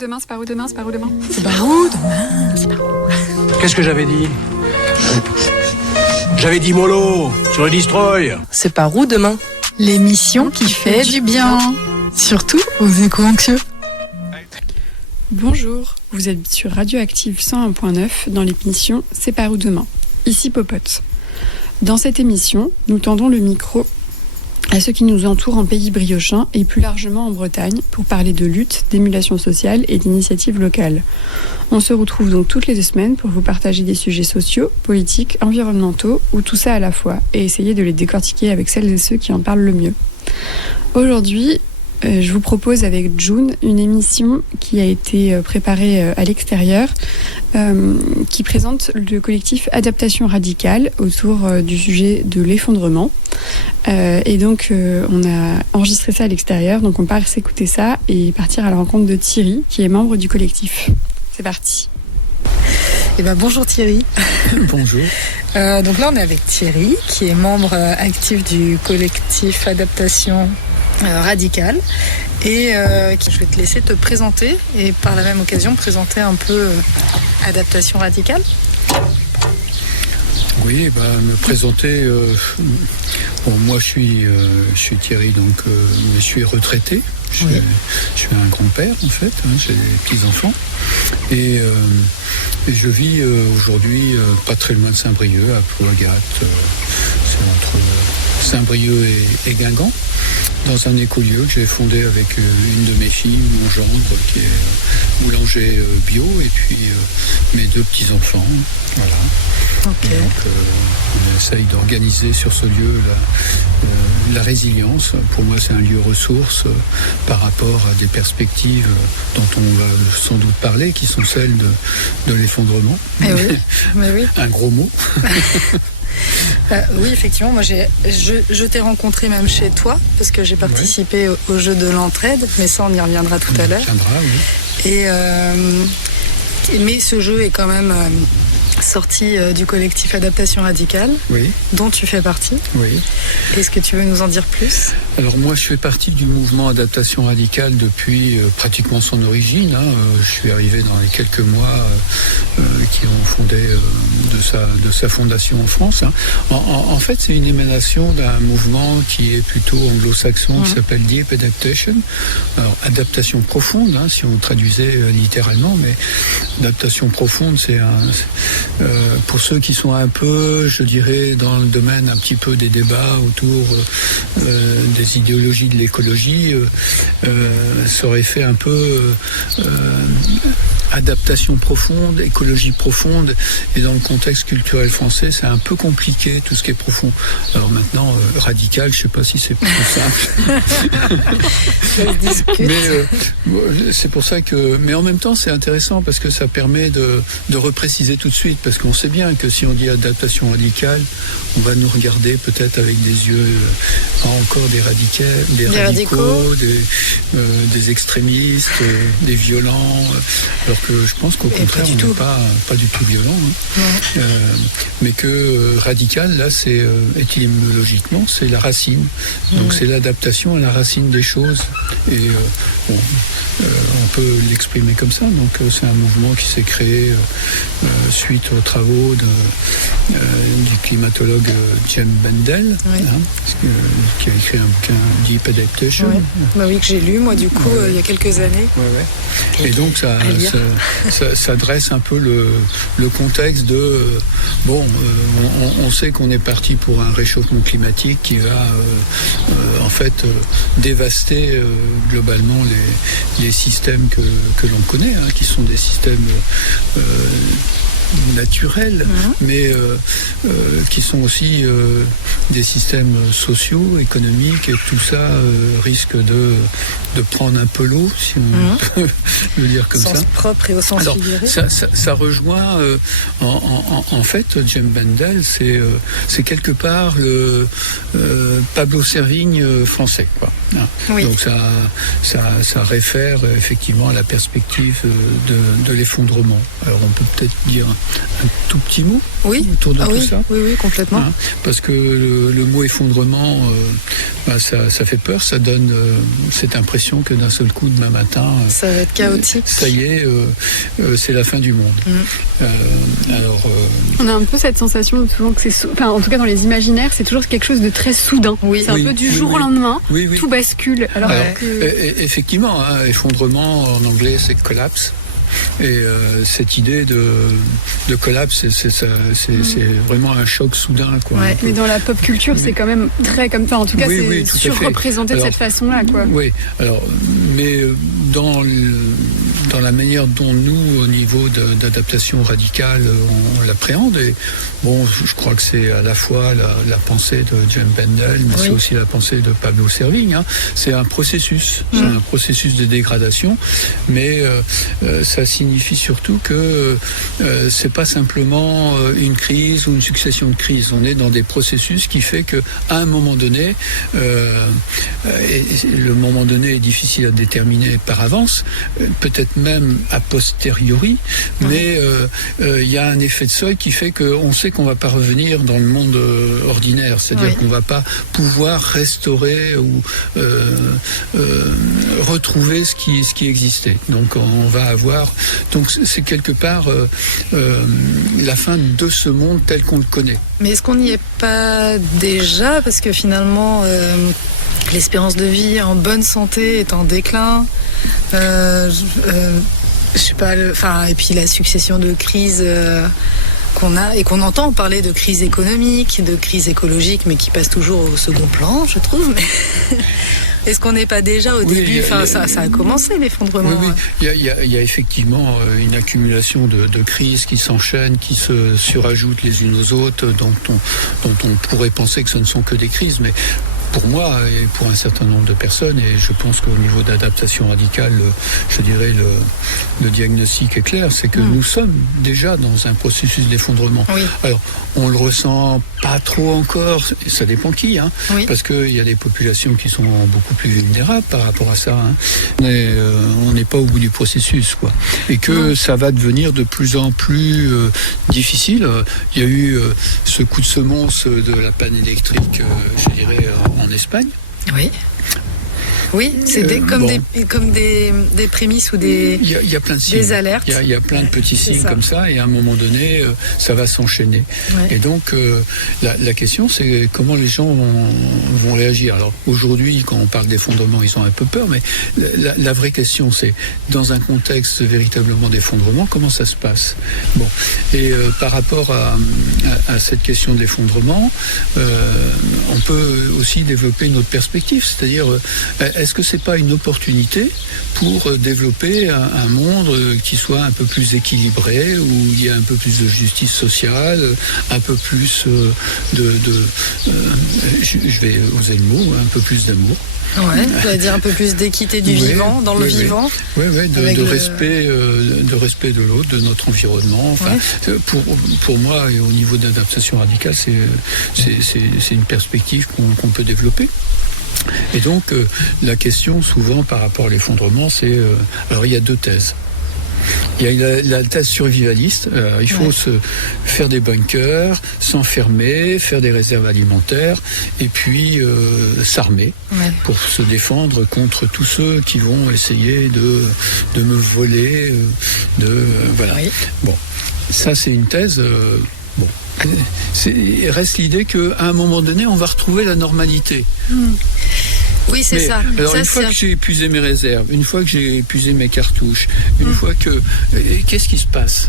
Demain, c'est par où demain, c'est par où demain? C'est par où demain? C'est par où? Qu'est-ce que j'avais dit? J'avais dit mollo sur le destroy. C'est par où demain? L'émission qui fait du bien, surtout aux éco-anxieux. Bonjour, vous êtes sur Radioactive 101.9 dans l'émission C'est par où demain. Ici Popote. Dans cette émission, nous tendons le micro à ceux qui nous entourent en pays briochin et plus largement en Bretagne pour parler de lutte, d'émulation sociale et d'initiatives locales. On se retrouve donc toutes les 2 semaines pour vous partager des sujets sociaux, politiques, environnementaux ou tout ça à la fois et essayer de les décortiquer avec celles et ceux qui en parlent le mieux. Aujourd'hui, je vous propose avec June une émission qui a été préparée à l'extérieur, qui présente le collectif Adaptation Radicale autour du sujet de l'effondrement. Et donc on a enregistré ça à l'extérieur, donc on part s'écouter ça et partir à la rencontre de Thierry qui est membre du collectif. C'est parti. Bonjour Thierry. Bonjour. Donc là on est avec Thierry qui est membre actif du collectif Adaptation Radicale et je vais te laisser te présenter et par la même occasion présenter un peu Adaptation Radicale. Oui, me présenter. Moi, je suis Thierry, donc je suis retraité. Je suis un grand-père en fait. J'ai des petits-enfants et je vis aujourd'hui pas très loin de Saint-Brieuc, à Plouagat. C'est entre Saint-Brieuc et Guingamp, dans un écolieu que j'ai fondé avec une de mes filles, mon gendre, qui est boulanger bio, et puis mes 2 petits-enfants. Voilà. Okay. Et donc, on essaye d'organiser sur ce lieu la résilience. Pour moi, c'est un lieu ressource par rapport à des perspectives dont on va sans doute parler, qui sont celles de l'effondrement. Oui. Un gros mot. Oui, effectivement, moi je t'ai rencontré même chez toi parce que j'ai participé au jeu de l'entraide, mais ça on y reviendra tout à l'heure. Oui. Mais ce jeu est quand même sorti du collectif Adaptation Radicale, dont tu fais partie. Oui. Est-ce que tu veux nous en dire plus? Alors moi, je fais partie du mouvement Adaptation Radicale depuis pratiquement son origine. Je suis arrivé dans les quelques mois qui ont fondé de sa fondation en France. En fait, c'est une émanation d'un mouvement qui est plutôt anglo-saxon, qui s'appelle Deep Adaptation. Alors, adaptation profonde, si on traduisait littéralement, mais adaptation profonde, c'est pour ceux qui sont un peu, je dirais, dans le domaine un petit peu des débats autour des idéologies de l'écologie, ça aurait fait un peu adaptation profonde, écologie profonde, et dans le contexte culturel français, c'est un peu compliqué tout ce qui est profond. Alors maintenant, radical, je ne sais pas si c'est plus simple. Mais c'est pour ça que. Mais en même temps, c'est intéressant parce que ça permet de repréciser tout de suite, parce qu'on sait bien que si on dit adaptation radicale, on va nous regarder peut-être avec des yeux encore des radicaux, des extrémistes, des violents. Alors que je pense qu'au contraire, on n'est pas du tout violent. Mais que radical, là, c'est étymologiquement, c'est la racine. Donc c'est l'adaptation à la racine des choses. Et on peut l'exprimer comme ça. Donc c'est un mouvement qui s'est créé suite aux travaux du climatologue Jem Bendel, qui a écrit un bouquin Deep Adaptation. Oui, que j'ai lu moi du coup il y a quelques années. Et donc ça dresse un peu le contexte de on sait qu'on est parti pour un réchauffement climatique qui va en fait dévaster globalement les systèmes que l'on connaît, qui sont des systèmes naturels, mais qui sont aussi des systèmes sociaux, économiques, et tout ça risque de prendre un peu l'eau, si on peut le dire comme ça. Au sens propre et au sens figuré. Ça rejoint, en fait, Jem Bendel, c'est quelque part le Pablo Servigne français, quoi. Oui. Donc ça réfère effectivement à la perspective de l'effondrement. Alors on peut peut-être dire un tout petit mot autour de tout ça. Oui, complètement. Parce que le mot effondrement, ça fait peur, ça donne cette impression que d'un seul coup, demain matin, ça va être chaotique. Ça y est, c'est la fin du monde. On a un peu cette sensation souvent que en tout cas dans les imaginaires, c'est toujours quelque chose de très soudain. C'est un peu du jour au lendemain, tout bascule. Alors effectivement, effondrement en anglais c'est collapse. Et cette idée de collapse, c'est vraiment un choc soudain, quoi. Mais dans la pop culture, c'est quand même très comme ça. En tout cas, c'est surreprésenté de cette façon-là, quoi. Oui. Alors, mais dans la manière dont nous, au niveau d'adaptation radicale, on l'appréhende. Et bon, je crois que c'est à la fois la pensée de Jim Bendel, mais c'est aussi la pensée de Pablo Servigne. C'est un processus, c'est un processus de dégradation, mais ça signifie surtout que c'est pas simplement une crise ou une succession de crises. On est dans des processus qui fait que à un moment donné, et le moment donné est difficile à déterminer par avance, peut-être même a posteriori, mais il y a un effet de seuil qui fait qu'on sait qu'on va pas revenir dans le monde ordinaire, c'est-à-dire qu'on va pas pouvoir restaurer ou retrouver ce qui existait. Donc on va avoir, donc c'est quelque part la fin de ce monde tel qu'on le connaît. Mais est-ce qu'on n'y est pas déjà, parce que finalement l'espérance de vie en bonne santé est en déclin, je sais pas, et puis la succession de crises qu'on a et qu'on entend parler de crise économique, de crise écologique, mais qui passe toujours au second plan, je trouve. Mais est-ce qu'on n'est pas déjà au début? Ça a commencé l'effondrement. Oui. Il y a effectivement une accumulation de crises qui s'enchaînent, qui se surajoutent les unes aux autres, dont on pourrait penser que ce ne sont que des crises, mais pour moi et pour un certain nombre de personnes, et je pense qu'au niveau d'adaptation radicale, je dirais le diagnostic est clair, c'est que nous sommes déjà dans un processus d'effondrement. Alors, on le ressent pas trop encore, ça dépend qui, parce qu'il y a des populations qui sont beaucoup plus vulnérables par rapport à ça. Mais on n'est pas au bout du processus, quoi. Et que ça va devenir de plus en plus difficile. Il y a eu ce coup de semonce de la panne électrique, je dirais, en Espagne. Oui, c'est comme des prémices ou des il y a plein de signes. Des alertes. Il y a plein de petits signes comme ça, et à un moment donné, ça va s'enchaîner. Et donc, la question, c'est comment les gens vont réagir. Alors, aujourd'hui, quand on parle d'effondrement, ils ont un peu peur, mais la vraie question, c'est, dans un contexte véritablement d'effondrement, comment ça se passe? Bon. Et par rapport à cette question de l'effondrement, on peut aussi développer une autre perspective, c'est-à-dire, est-ce que c'est pas une opportunité pour développer un monde qui soit un peu plus équilibré, où il y a un peu plus de justice sociale, un peu plus je vais oser le mot, un peu plus d'amour. Ça veut dire un peu plus d'équité du vivant, dans le vivant. De respect de l'autre, de notre environnement. Pour moi, et au niveau d'adaptation radicale, c'est une perspective qu'on peut développer. Et donc, la question, souvent, par rapport à l'effondrement, c'est... alors, il y a deux thèses. Il y a la thèse survivaliste. Il faut se faire des bunkers, s'enfermer, faire des réserves alimentaires, et puis s'armer pour se défendre contre tous ceux qui vont essayer de me voler. Bon, ça, c'est une thèse... Il reste l'idée qu'à un moment donné, on va retrouver la normalité. Oui, c'est ça. Alors, ça, une fois que j'ai épuisé mes réserves, une fois que j'ai épuisé mes cartouches, une fois que... qu'est-ce qui se passe?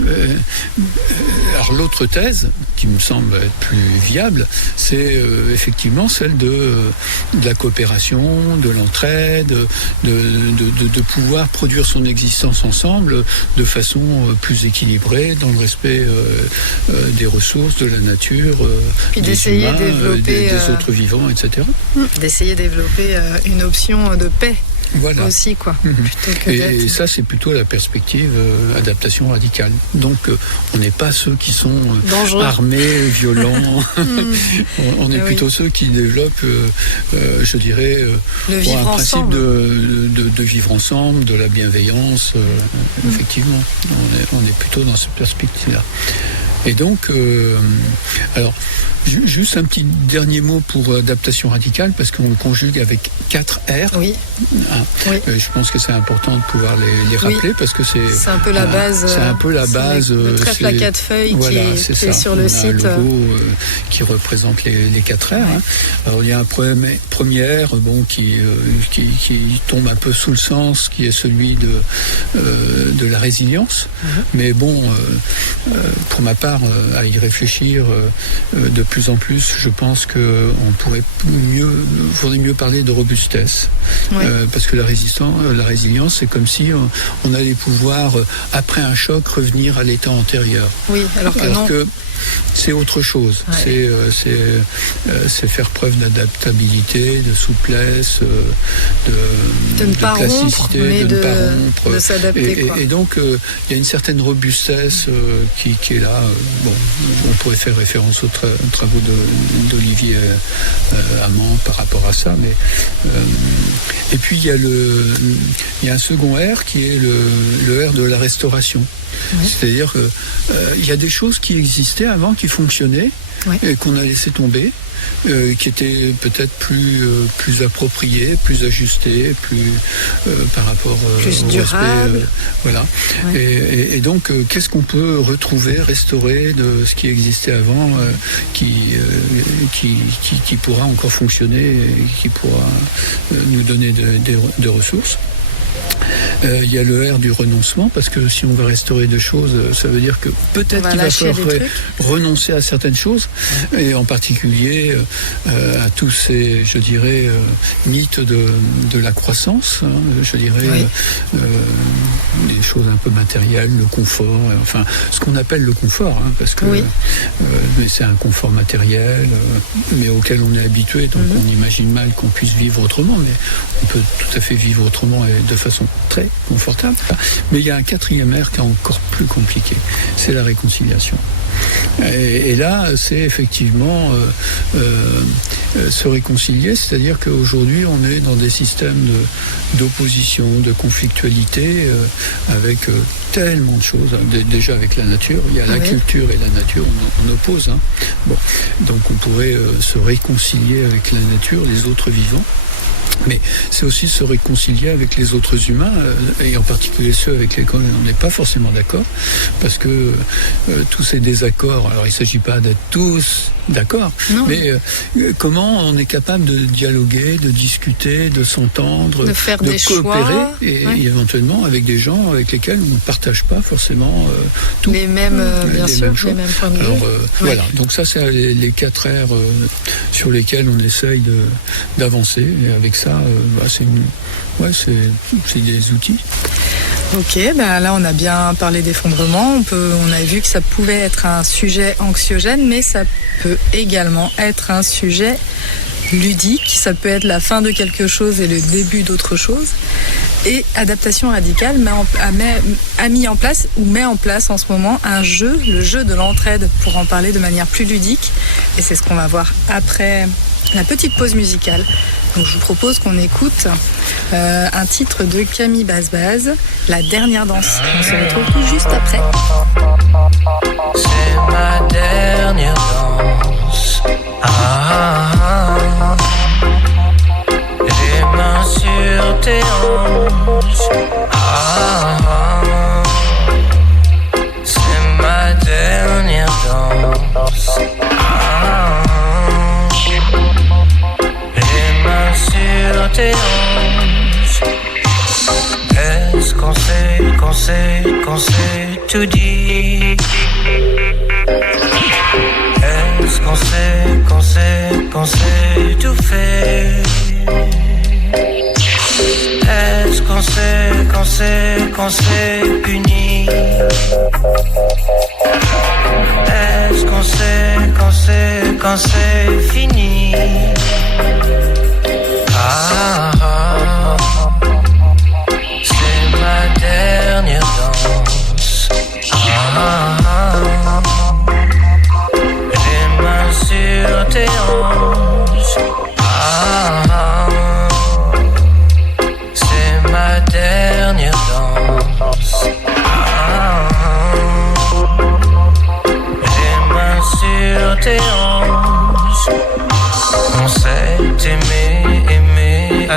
Alors, l'autre thèse, qui me semble être plus viable, c'est effectivement celle de la coopération, de l'entraide, de pouvoir produire son existence ensemble de façon plus équilibrée, dans le respect des ressources, de la nature, des humains, des autres vivants, etc. D'essayer de développer une option de paix. Voilà. aussi, quoi. Plutôt que d'être... Et ça, c'est plutôt la perspective adaptation radicale. Donc, on n'est pas ceux qui sont armés, violents. On est plutôt ceux qui développent, je dirais, le vivre un principe ensemble. de vivre ensemble, de la bienveillance. Effectivement, on est plutôt dans cette perspective-là. Et donc, alors, juste un petit dernier mot pour adaptation radicale, parce qu'on le conjugue avec 4 R. Oui. Je pense que c'est important de pouvoir les rappeler, parce que c'est un peu la base. C'est un peu la base. Le trèfle à 4 feuilles qui est sur le site. Un logo qui représente les 4 R. Hein. Alors, il y a un premier R qui tombe un peu sous le sens, qui est celui de la résilience. Mais bon, pour ma part, à y réfléchir de plus en plus, je pense qu'on faudrait mieux parler de robustesse. Parce que la résilience, c'est comme si on allait pouvoir, après un choc, revenir à l'état antérieur. Oui, alors que c'est autre chose. Ouais. C'est faire preuve d'adaptabilité, de souplesse, de ne pas plasticité, rompre, mais de ne pas rompre. De s'adapter. Et donc, il y a une certaine robustesse qui est là. On pourrait faire référence aux travaux d'Olivier Amand par rapport à ça. Mais, et puis, il y a un second R qui est le R de la restauration. C'est-à-dire qu'il y a des choses qui existaient avant, qui fonctionnaient, et qu'on a laissé tomber, qui étaient peut-être plus appropriées, plus ajustées, plus par rapport plus au durable. Respect. Voilà. Et donc, qu'est-ce qu'on peut retrouver, restaurer de ce qui existait avant, qui pourra encore fonctionner, et qui pourra nous donner des ressources. Il y a le R du renoncement, parce que si on va restaurer des choses, ça veut dire que peut-être qu'il va falloir renoncer à certaines choses, et en particulier à tous ces, je dirais, mythes de la croissance, je dirais, des choses un peu matérielles, le confort, enfin ce qu'on appelle le confort, parce que mais c'est un confort matériel, mais auquel on est habitué, donc on imagine mal qu'on puisse vivre autrement, mais on peut tout à fait vivre autrement et de façon très confortable. Mais il y a un 4e R qui est encore plus compliqué, c'est la réconciliation. Et là, c'est effectivement se réconcilier, c'est-à-dire qu'aujourd'hui, on est dans des systèmes d'opposition, de conflictualité, avec tellement de choses. Déjà avec la nature, il y a la culture et la nature, on oppose. Donc on pourrait se réconcilier avec la nature, les autres vivants. Mais c'est aussi se réconcilier avec les autres humains, et en particulier ceux avec lesquels on n'est pas forcément d'accord, parce que tous ces désaccords, alors il ne s'agit pas d'être tous d'accord, mais comment on est capable de dialoguer, de discuter, de s'entendre, de faire de des coopérer, choix, et éventuellement avec des gens avec lesquels on ne partage pas forcément tout. Les mêmes, bien sûr, les mêmes points de vue. Alors voilà, donc ça c'est les 4 R sur lesquels on essaye d'avancer, et avec ça, c'est des outils. Ok, là on a bien parlé d'effondrement, on a vu que ça pouvait être un sujet anxiogène, mais ça peut également être un sujet ludique, ça peut être la fin de quelque chose et le début d'autre chose. Et Adaptation Radicale a mis en place, ou met en place en ce moment, un jeu, le jeu de l'entraide, pour en parler de manière plus ludique. Et c'est ce qu'on va voir après la petite pause musicale. Donc je vous propose qu'on écoute un titre de Camille Baz, La dernière danse. On se retrouve tout juste après. C'est ma dernière danse. Les mains sur tes hanches. C'est ma dernière danse. Sur tes hanches. Est-ce qu'on sait tout dit? Est-ce qu'on sait tout fait? Est-ce qu'on sait puni? Est-ce qu'on sait fini?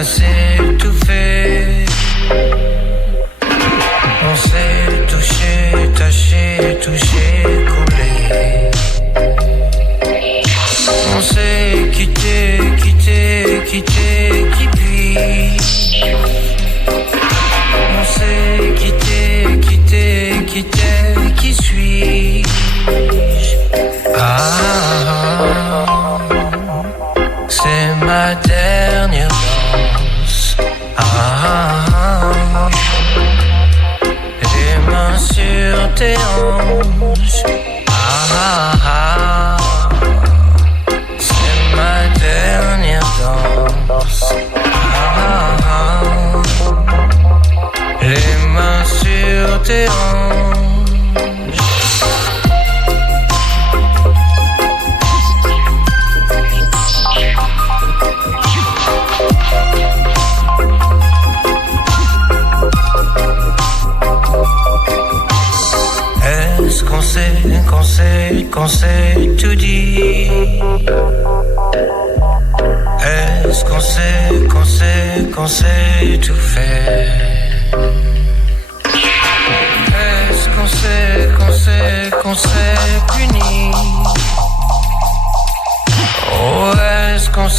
à s'étouffer. On s'est touché, taché, touché, coulé. On s'est quitté, quitté, quitté, qui puis. On s'est quitté, quitté, quitté, qui suis-je? C'est ma dernière danse. Les mains sur tes hanches. C'est ma dernière danse. Les mains sur tes hanches. Est-ce qu'on sait tout dit? Est-ce qu'on sait tout faire? Est-ce qu'on sait puni? Oh, est-ce qu'on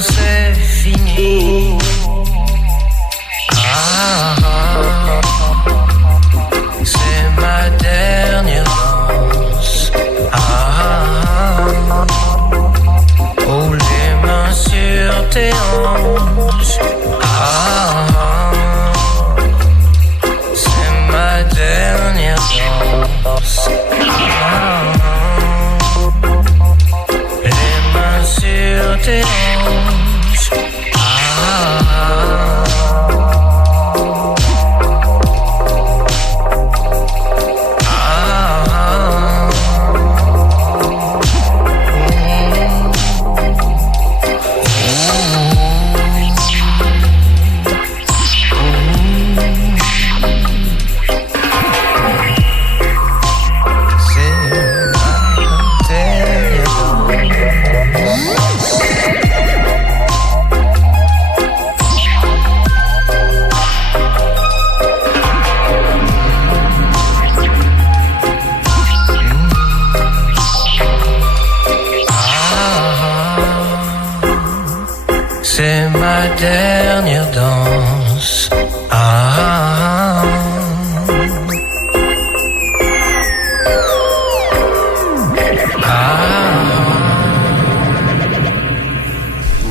sait fini? C'est ma dernière danse. Oh, les mains sur tes hanches. C'est ma dernière danse. Les mains sur tes hanches. C'est ma dernière danse.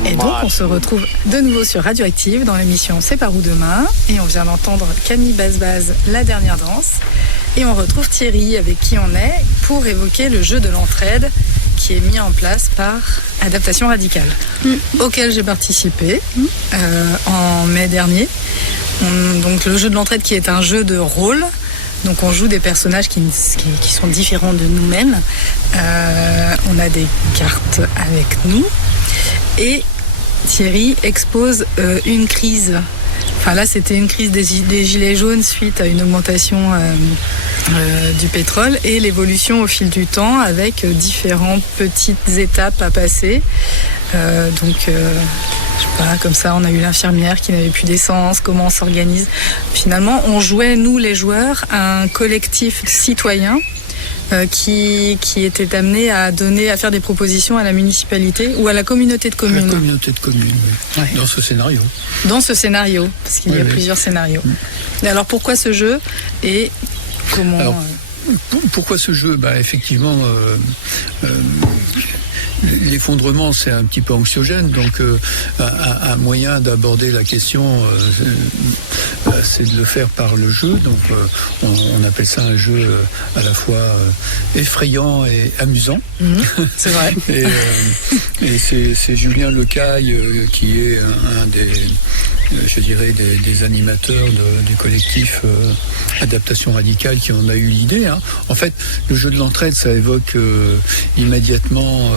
Et donc on se retrouve de nouveau sur Radioactive dans l'émission C'est par où demain. Et on vient d'entendre Camille Bazbaz, La dernière danse. Et on retrouve Thierry avec qui on est pour évoquer le jeu de l'entraide qui est mis en place par Adaptation Radicale, auquel j'ai participé en mai dernier. Donc le jeu de l'entraide qui est un jeu de rôle. Donc on joue des personnages qui sont différents de nous-mêmes. On a des cartes avec nous. Et Thierry expose une crise. Enfin là, c'était une crise des gilets jaunes suite à une augmentation du pétrole et l'évolution au fil du temps avec différentes petites étapes à passer. Je sais pas, comme ça, on a eu l'infirmière qui n'avait plus d'essence, comment on s'organise. Finalement, on jouait, nous les joueurs, un collectif citoyen qui était amené à faire des propositions à la municipalité ou à la communauté de communes. La communauté de communes, oui. Ouais. Dans ce scénario. Dans ce scénario, parce qu'il y a plusieurs scénarios. Et alors pourquoi ce jeu et comment... Alors, pourquoi ce jeu ? Effectivement... l'effondrement, c'est un petit peu anxiogène, donc un moyen d'aborder la question, c'est de le faire par le jeu. Donc on appelle ça un jeu à la fois effrayant et amusant. C'est vrai. et c'est Julien Lecaille qui est un des, je dirais, des animateurs du collectif Adaptation Radicale qui en a eu l'idée. En fait, le jeu de l'entraide, ça évoque immédiatement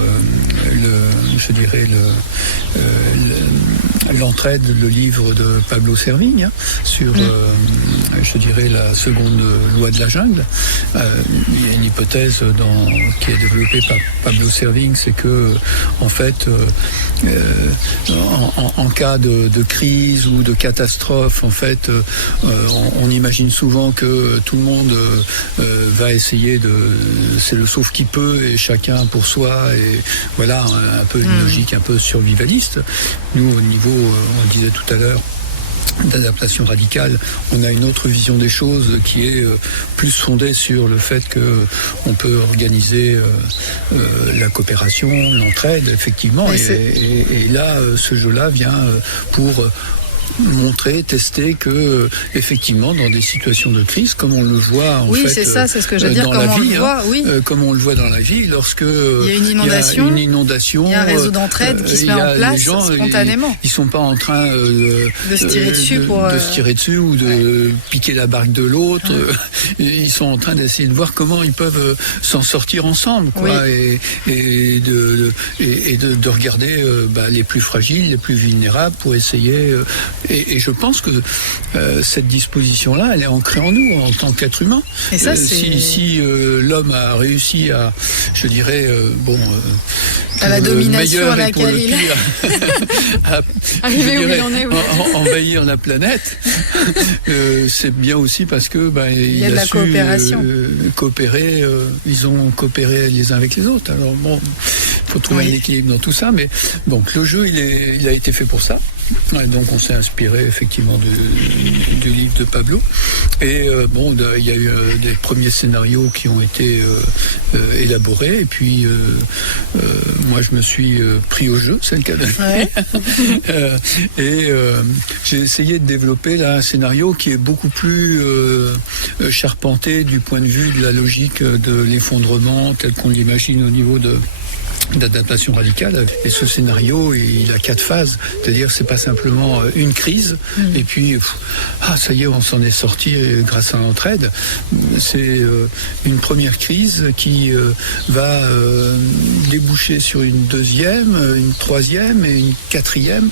l'entraide, le livre de Pablo Servigne, sur, je dirais, la seconde loi de la jungle. Il y a une hypothèse qui est développée par Pablo Servigne, c'est que, en fait, en cas de crise ou de catastrophe, en fait, on imagine souvent que tout le monde va essayer c'est le sauf qui peut et chacun pour soi, et voilà, un peu une logique un peu survivaliste. Nous, au niveau, on disait tout à l'heure, d'adaptation radicale, on a une autre vision des choses qui est plus fondée sur le fait qu'on peut organiser la coopération, l'entraide, effectivement. Et là, ce jeu-là vient pour montrer, tester que effectivement dans des situations de crise, comme on le voit en fait, c'est ça, c'est ce que j'allais dire, comme on le voit, comme on le voit dans la vie, lorsque il y a une inondation, il y a un réseau d'entraide qui se met en place spontanément. Ils sont pas en train de se tirer dessus de se tirer dessus ou de piquer la barque de l'autre. Ils sont en train d'essayer de voir comment ils peuvent s'en sortir ensemble, quoi, et de regarder les plus fragiles, les plus vulnérables pour essayer. Et je pense que cette disposition-là, elle est ancrée en nous en tant qu'être humain. Et ça, si l'homme a réussi à, je dirais, à la domination à laquelle il est, arriver où il en est, envahir la planète, c'est bien aussi parce que il y a de la coopération. Coopérer, ils ont coopéré les uns avec les autres. Alors bon, il faut trouver un équilibre dans tout ça, mais donc le jeu, il a été fait pour ça. Donc on s'est inspiré effectivement du livre de Pablo, et il y a eu des premiers scénarios qui ont été élaborés, et puis moi je me suis pris au jeu, c'est le cas de et j'ai essayé de développer là un scénario qui est beaucoup plus charpenté du point de vue de la logique de l'effondrement tel qu'on l'imagine au niveau d'adaptation radicale. Et ce scénario, il a 4 phases, c'est-à-dire c'est pas simplement une crise et puis ça y est, on s'en est sorti grâce à l'entraide. C'est une première crise qui va déboucher sur une deuxième, une troisième et une quatrième,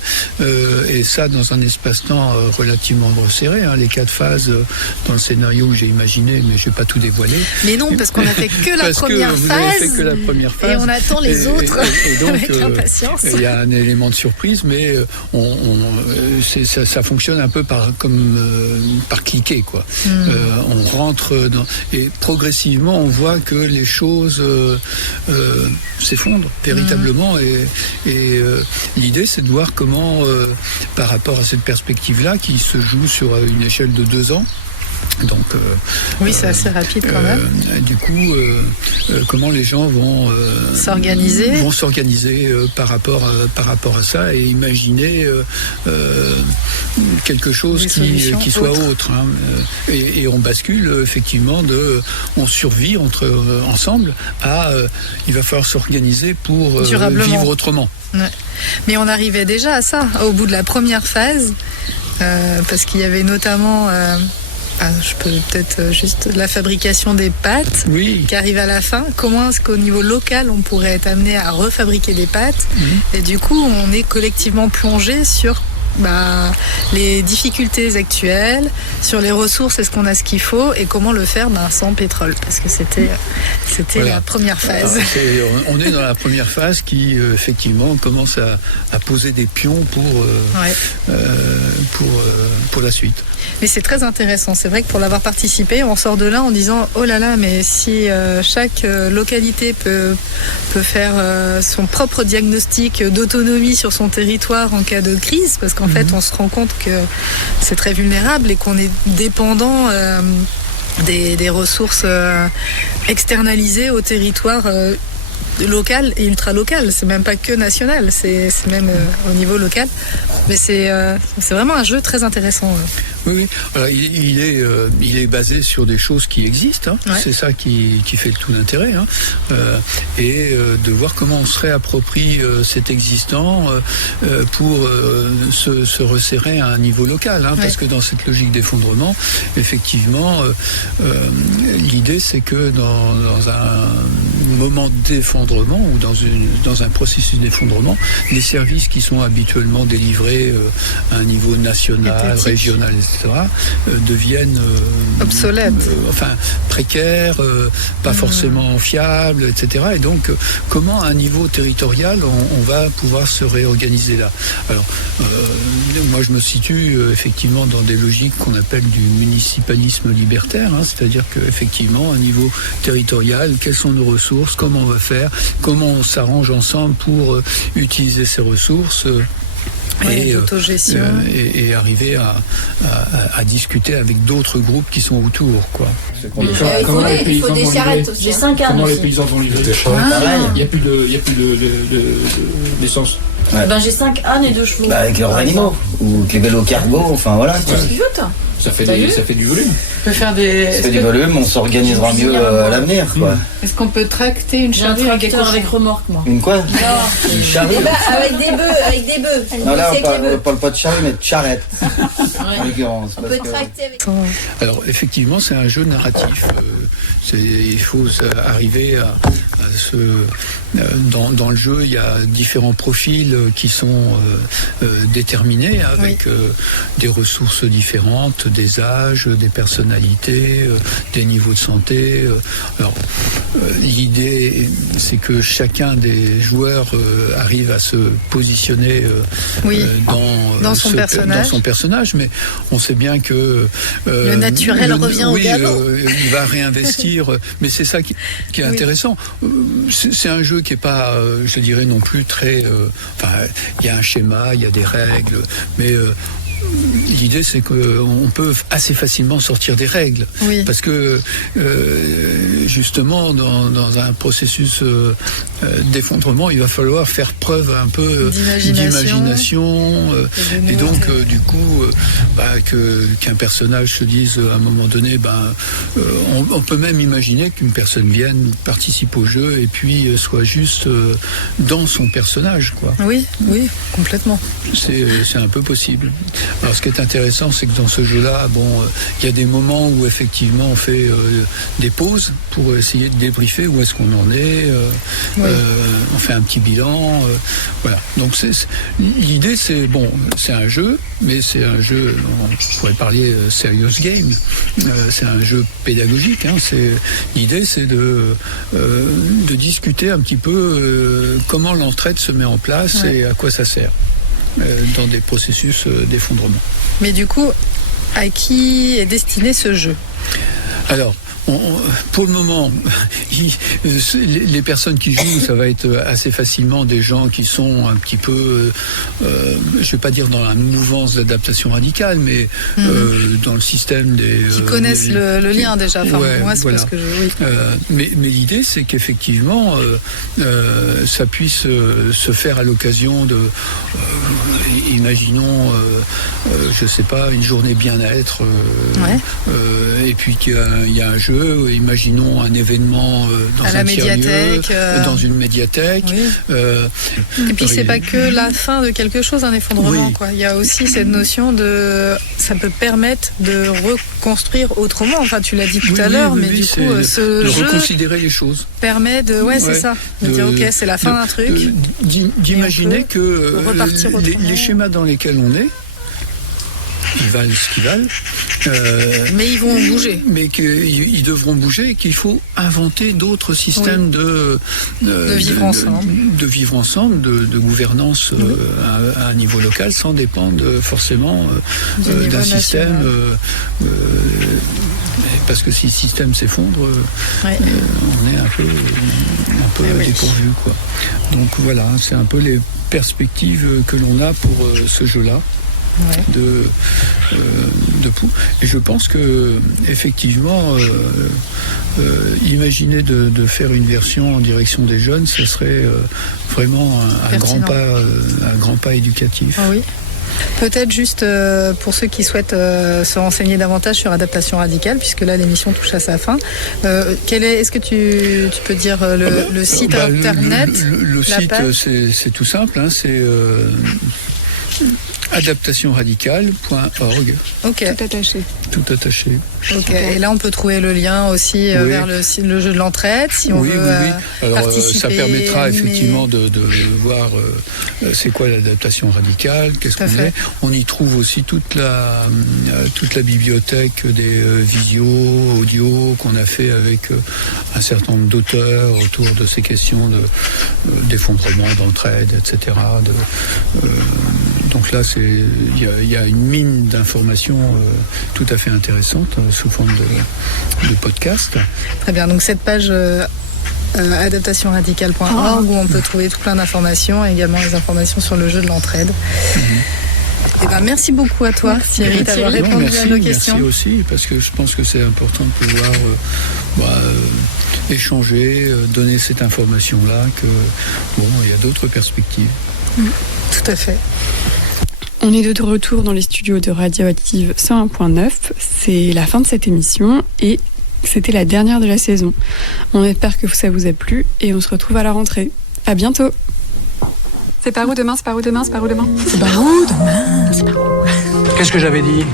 et ça dans un espace-temps relativement resserré, les 4 phaves dans le scénario que j'ai imaginé, mais je vais pas tout dévoiler. Mais non, parce qu'on a fait que la première phase, et on attend les autres et donc, avec impatience. Il y a un élément de surprise, mais ça fonctionne un peu par cliquet, quoi. On rentre et progressivement on voit que les choses s'effondrent véritablement, et l'idée c'est de voir comment par rapport à cette perspective-là qui se joue sur une échelle de 2 ans. Donc, c'est assez rapide quand même. Du coup, comment les gens vont s'organiser par rapport à ça, et imaginer quelque chose qui soit autre. Et on bascule effectivement on survit ensemble à il va falloir s'organiser pour vivre autrement. Ouais. Mais on arrivait déjà à ça au bout de la première phase, parce qu'il y avait notamment je peux peut-être juste la fabrication des pâtes qui arrive à la fin. Comment est-ce qu'au niveau local on pourrait être amené à refabriquer des pâtes, et du coup on est collectivement plongé sur les difficultés actuelles, sur les ressources, est-ce qu'on a ce qu'il faut, et comment le faire sans pétrole, parce que c'était la première phase. On est dans la première phase qui effectivement commence à poser des pions pour la suite. Mais c'est très intéressant, c'est vrai que pour l'avoir participé, on sort de là en disant oh là là, mais si chaque localité peut faire son propre diagnostic d'autonomie sur son territoire en cas de crise, parce qu'en fait on se rend compte que c'est très vulnérable et qu'on est dépendant des ressources externalisées au territoire local et ultra-local. C'est même pas que national, c'est même au niveau local. Mais c'est vraiment un jeu très intéressant. Oui. Alors, il est basé sur des choses qui existent. C'est ça qui fait tout l'intérêt. Et de voir comment on se réapproprie cet existant pour se resserrer à un niveau local. Parce que dans cette logique d'effondrement, effectivement, l'idée c'est que dans moment d'effondrement ou dans un processus d'effondrement, les services qui sont habituellement délivrés à un niveau national, régional, etc., deviennent obsolètes, précaires, pas forcément fiables, etc. Et donc, comment à un niveau territorial on va pouvoir se réorganiser là? Alors, moi je me situe effectivement dans des logiques qu'on appelle du municipalisme libertaire, c'est-à-dire qu'effectivement, à un niveau territorial, quelles sont nos ressources, comment on va faire, comment on s'arrange ensemble pour utiliser ces ressources. Et arriver à discuter avec d'autres groupes qui sont autour, quoi. Il faut des charrettes aussi. J'ai 5 ânes. Comment les paysans vont livrer? Il n'y a plus d'essence. Ouais. J'ai 5 ânes et 2 chevaux. Avec leurs animaux, ou avec les vélos cargo, voilà. C'est ce que tu veux, toi? Ça fait du volume. On peut faire des... Ça fait du volume, on s'organisera mieux à l'avenir, quoi. Est-ce qu'on peut tracter une charrue avec remorque, moi? Une quoi? Une charrue. Avec des bœufs. Non, là, on parle pas de charrue, mais de charrette. En l'occurrence. On peut tracter avec... Alors, effectivement, c'est un jeu narratif. Il faut arriver à se... Dans le jeu, il y a différents profils qui sont déterminés avec des ressources différentes, des âges, des personnalités, des niveaux de santé. Alors, l'idée, c'est que chacun des joueurs arrive à se positionner dans son personnage, mais on sait bien que le naturel revient au galop. Il va réinvestir, mais c'est ça qui est intéressant. C'est un jeu qui est pas, je dirais non plus très. Il y a un schéma, il y a des règles, mais l'idée, c'est qu'on peut assez facilement sortir des règles. Oui. Parce que, justement, dans un processus d'effondrement, il va falloir faire preuve un peu d'imagination. Et donc, du coup, qu'un personnage se dise à un moment donné, on peut même imaginer qu'une personne vienne, participe au jeu et puis soit juste dans son personnage, quoi. Oui, complètement. C'est un peu possible. Alors, ce qui est intéressant, c'est que dans ce jeu-là, il y a des moments où effectivement on fait des pauses pour essayer de débriefer où est-ce qu'on en est. On fait un petit bilan. Voilà. Donc l'idée, c'est un jeu, mais c'est un jeu. On pourrait parler serious game. C'est un jeu pédagogique. L'idée, c'est de discuter un petit peu comment l'entraide se met en place et à quoi ça sert. Dans des processus d'effondrement. Mais du coup, à qui est destiné ce jeu? Alors, pour le moment, les personnes qui jouent, ça va être assez facilement des gens qui sont un petit peu, je ne vais pas dire dans la mouvance d'adaptation radicale, mais dans le système des... qui connaissent le lien déjà. Moi, c'est parce que mais l'idée, c'est qu'effectivement, ça puisse se faire à l'occasion de, imaginons, je ne sais pas, une journée bien-être, et puis qu'il y a un jeu. Imaginons un événement dans un tiers-lieu, dans une médiathèque. Et puis c'est pas que la fin de quelque chose, un effondrement. Il y a aussi cette notion de, ça peut permettre de reconstruire autrement. Tu l'as dit tout à l'heure, mais du coup, ce jeu reconsidérer les choses permet de, c'est ça, de dire ok, c'est la fin d'un truc. D'imaginer que les schémas dans lesquels on est, ils valent ce qu'ils valent. Mais ils vont bouger. Mais qu'ils devront bouger et qu'il faut inventer d'autres systèmes de vivre ensemble, de gouvernance à un niveau local sans dépendre forcément d'un système. Parce que si le système s'effondre, on est un peu dépourvu, quoi. Donc voilà, c'est un peu les perspectives que l'on a pour ce jeu-là. Et je pense que effectivement imaginer de faire une version en direction des jeunes, ce serait vraiment un grand pas éducatif. Peut-être juste pour ceux qui souhaitent se renseigner davantage sur adaptation radicale, puisque là l'émission touche à sa fin. Est-ce que tu peux dire le site internet? Le site, c'est tout simple, c'est adaptationradicale.org. Ok. Tout attaché. Tout attaché. Ok. Et là, on peut trouver le lien aussi Oui. vers le jeu de l'entraide si on Oui, veut oui. Alors, participer. ça permettra animer. effectivement de voir c'est quoi l'adaptation radicale, qu'est-ce Tout à qu'on fait. est. On y trouve aussi toute la bibliothèque des visios, audio qu'on a fait avec un certain nombre d'auteurs autour de ces questions d'effondrement, d'entraide, etc. Donc là, il y a une mine d'informations tout à fait intéressante sous forme de podcast. Très bien. Donc cette page adaptationradicale.org où on peut trouver tout plein d'informations et également les informations sur le jeu de l'entraide. Et ben, merci beaucoup à toi, Thierry, d'avoir répondu à nos questions. Merci aussi, parce que je pense que c'est important de pouvoir échanger, donner cette information-là, il y a d'autres perspectives. Tout à fait. On est de retour dans les studios de Radioactive 101.9. C'est la fin de cette émission et c'était la dernière de la saison. On espère que ça vous a plu et on se retrouve à la rentrée. À bientôt. C'est par où demain? C'est par où demain? C'est par où demain? C'est par où demain? C'est par où? Qu'est-ce que j'avais dit?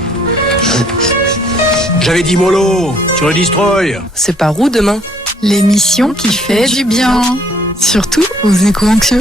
J'avais dit mollo, tu redestroy. C'est par où demain? L'émission qui fait du bien. Surtout aux éco-anxieux.